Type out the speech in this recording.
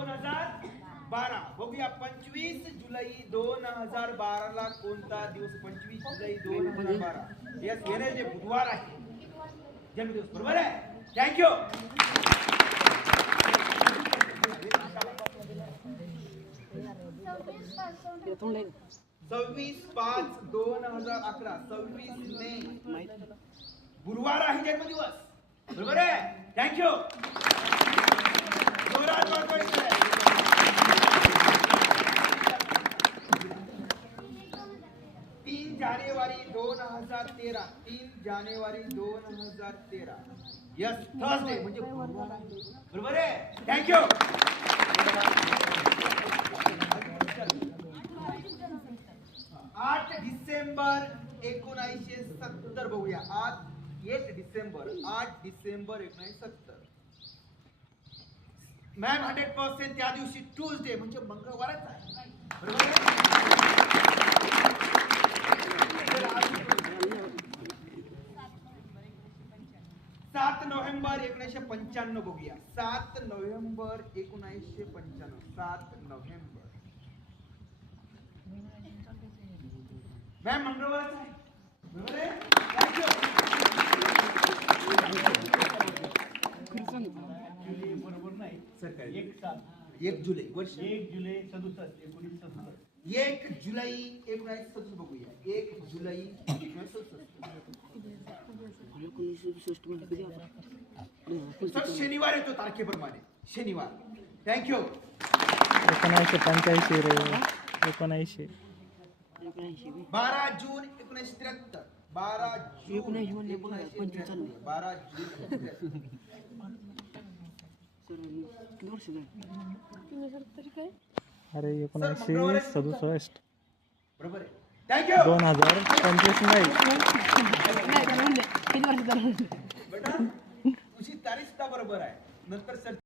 2012 बघूया 25 जुलै 2012 ला कोणता दिवस? 25 जुलै 2012 यस वेनसडे बुधवार आहे जन्मदिवस, बरोबर आहे. थँक्यू. 26/5/2011 26 मे गुरुवार आहे जन्मदिवस, बरोबर आहे. थँक्यू. 3 जानेवारी 2013 3 जानेवारी 2013 यस थर्सडे म्हणजे गुरुवार आहे, बरोबर आहे. थँक्यू. 8 डिसेंबर 1970 बघूया. 8 डिसेंबर 1970 मॅम 100% त्या दिवशी ट्यूजडे म्हणजे मंगळवारच आहे, बरोबर आहे. 7 नोव्हेंबर 1995 बघूया. 7 नोव्हेंबर 1995 7 नोव्हेंबर मॅम मंगळवारच आहे, बरोबर आहे. थँक्यू. बरोबर नाही सर काय 1 जुलै वर्ष 1 जुलै 1967 1 जुलै 1967 बघूया. 1 जुलै 1967 सर शनिवार येतो तारखेप्रमाणे शनिवार. थँक्यू. 1985 रे 19 12 जून 1973 12 जून 1973 12 जून 1973 अरे 1967 बरोबर आहे. थँक्यू. 2025 नाही बेटा तुझी तारीख सुद्धा बरोबर आहे. नंतर सर